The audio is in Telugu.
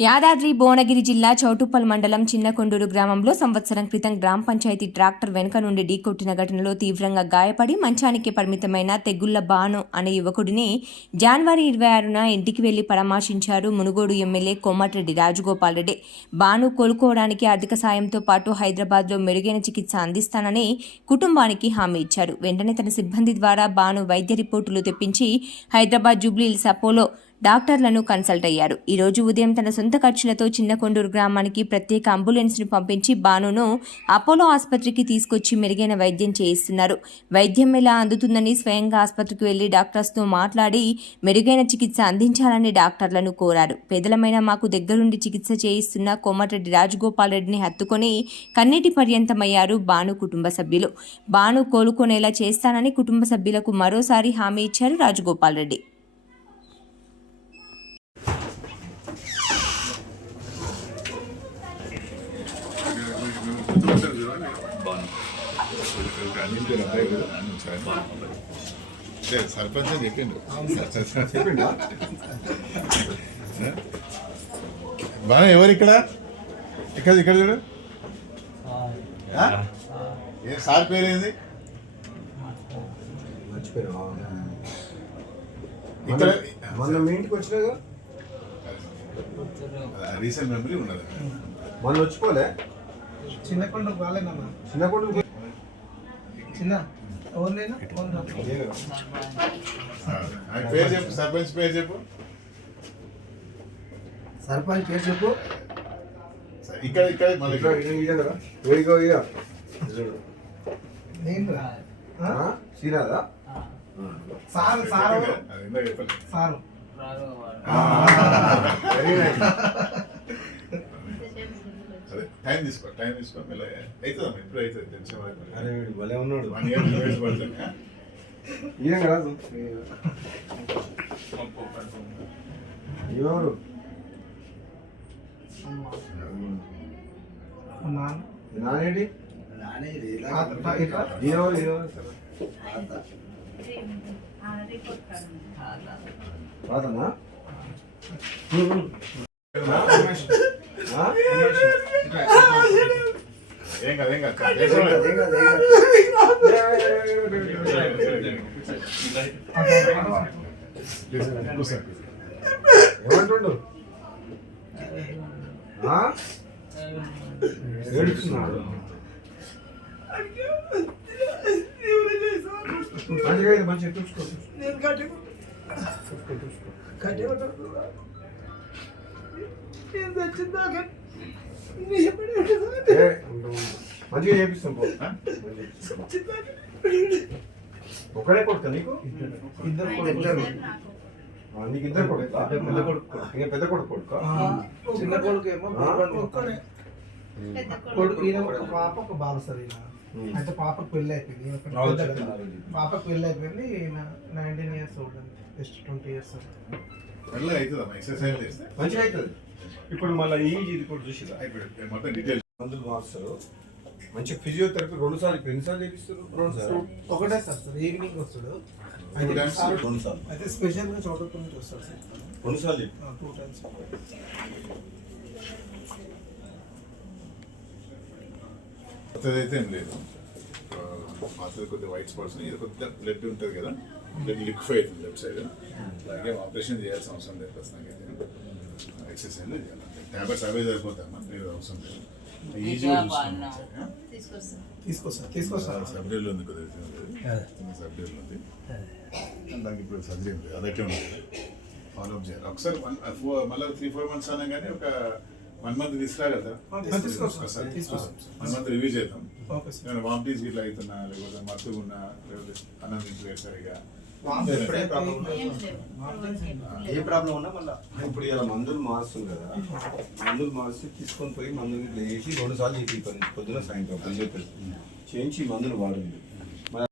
యాదాద్రి భువనగిరి జిల్లా చౌటుప్పల్ మండలం చిన్నకొండూరు గ్రామంలో సంవత్సరం క్రితం గ్రామ పంచాయతీ ట్రాక్టర్ వెనుక నుండి ఢీకొట్టిన ఘటనలో తీవ్రంగా గాయపడి మంచానికి పరిమితమైన తెగుళ్ళ బాను అనే యువకుడిని జనవరి ఇరవై ఆరున ఇంటికి వెళ్ళి పరామర్శించారు మునుగోడు ఎమ్మెల్యే కోమటిరెడ్డి రాజగోపాల్ రెడ్డి. బాను కోలుకోవడానికి ఆర్థిక సాయంతో పాటు హైదరాబాద్లో మెరుగైన చికిత్స అందిస్తానని కుటుంబానికి హామీ ఇచ్చారు. వెంటనే తన సిబ్బంది ద్వారా బాను వైద్య రిపోర్టులు తెప్పించి హైదరాబాద్ జూబ్లీ సపోలో డాక్టర్లను కన్సల్ట్ అయ్యారు. ఈ రోజు ఉదయం తన సొంత ఖర్చులతో చిన్నకొండూరు గ్రామానికి ప్రత్యేక అంబులెన్స్ను పంపించి బానును అపోలో ఆసుపత్రికి తీసుకొచ్చి మెరుగైన వైద్యం చేయిస్తున్నారు. వైద్యం ఎలా అందుతుందని స్వయంగా ఆసుపత్రికి వెళ్ళి డాక్టర్స్తో మాట్లాడి మెరుగైన చికిత్స అందించాలని డాక్టర్లను కోరారు. పేదలమైన మాకు దగ్గరుండి చికిత్స చేయిస్తున్న కోమటిరెడ్డి రాజగోపాల్ రెడ్డిని హత్తుకొని కన్నీటి పర్యంతమయ్యారు బాను కుటుంబ సభ్యులు. బాను కోలుకునేలా చేస్తానని కుటుంబ సభ్యులకు మరోసారి హామీ ఇచ్చారు రాజగోపాల్ రెడ్డి. లేదు, సర్పంచ్ అని చెప్పిండు చెప్పిండా బాగా ఎవరు ఇక్కడ ఇక్కడ ఇక్కడ చూడు? ఏ సార్ పేరు ఏంది మర్చిపోయావా ఇక్కడ మొన్న మీ ఇంటికి వచ్చినాగా రీసెంట్ మెమరీ ఉన్నది మొన్న వచ్చిపోలే చిన్న కొండ రాలేనమ్మా చిన్న కొడుకు చిన్న ఎవరినైనా పేరు చెప్పు సర్పంచ్ పేరు చెప్పు. సర్పంచ్ పేరు చెప్పు. ఇక్కడ ఇక్కడ మళ్ళీ కదా వేడిగా ఇయ్య చూడు. నేను? శ్రీనాథా? Sir sir. Sir. Very nice సరే టైం తీసుకో టైం తీసుకో మళ్ళీ అవుతుందమ్మా ఇప్పుడు అవుతుంది వరకు. అరే వీడు భలే ఉన్నాడు. వన్ ఇయర్ టూ ఇయర్స్ పడుతుంది? ఇయ్యం కదా ఎవరు? నానేటి ఆ, ఇట్లా? ఏం కాదు, ఏం కాదు. కూర్చోండి. ఏమంటుండు? ఏడుస్తున్నాడు మంచిగా మంచిగా చూసుకో చూసుకో చూసుకో మంచిగా చేపిస్తాం పో. ఒకడే కొడుతా నీకు? ఇద్దరు. ఆ, నీకు ఇద్దరు కొడుకు. పెద్ద కొడుకు. ఇంకా పెద్ద కొడుకు కొడుక? చిన్న కొడుకు. ఏమో కొడుకు. ఈయన ఒక పాప ఒక బాబు సార్ ఈయన. అయితే పాపకు పెళ్ళి అయిపోయింది. పాపకు పెళ్ళి అయిపోయింది. ఈయన నైన్టీన్ ఇయర్స్ ఓల్డ్ అండి జస్ట్ ట్వంటీ ఇయర్స్ మంచిగా అవుతుంది. ఇప్పుడు మళ్ళీ ఈ ఇది కూడా చూసిరా? అయిపోయింది. మొత్తం డీటెయిల్స్ మందులు మారుస్తారు. మంచి ఫిజియోథెరపీ రెండు సార్లు ఇప్పుడు ఎన్నిసార్లు చేపిస్తారు రెండు సార్లు. ఒకటే సార్ సార్ ఈవినింగ్ వస్తాడు. రెండు సార్లు. అయితే స్పెషల్గా చౌడప్ప నుంచి వస్తాడు సార్. రెండు సార్లు టూ టైమ్స్. అయితే ఏం లేదు. ఆ, పాతది కొద్దిగా వైట్ స్పాట్స్ ఇది కొద్దిగా బ్లడ్ ఉంటుంది కదా బ్లడ్ లిక్విడ్ అవుతుంది లెఫ్ట్ సైడ్. అలాగే ఆపరేషన్ చేయాల్సిన అవసరం లేదు ప్రస్తుతానికి ఎక్సర్సైజ్ చేయాలి. ట్యాబ్లెట్స్ అవే సరిపోతాయమ్మా మీరు అవసరం లేదు. ఈజీగా చూసుకున్నాం తీసుకొస్తా. తీసుకొస్తా సబ్జెక్టులో ఉంది కొద్దిగా సబ్జెక్టులో ఉంది. దానికి ఇప్పుడు సర్జరీ ఉంది. అదట్టే ఉంది. ఫాలో అప్ చేయాలి. ఒకసారి మళ్ళీ త్రీ ఫోర్ మంత్స్ అన్నా కానీ ఒక వన్ మంత్ సార్ తీసుకొస్తా. వన్ మంత్ రివ్యూ చేద్దాం. Okay sir. నేను వామిటింగ్స్ ఇట్లా అవుతున్నా లేకపోతే మత్తుగున్నా లేకపోతే అన్నం తింటలేదు సరిగా ఏ ప్రాబ్లం ఉన్నా మళ్ళీ. ఇప్పుడు ఇలా మందులు మారుస్తుంది కదా. మందులు మార్చి తీసుకొని పోయి మందులు ఇట్లా చేసి రెండు సార్లు చేసి పొద్దున సాయంత్రం. చేయించి మందులు వాడండి.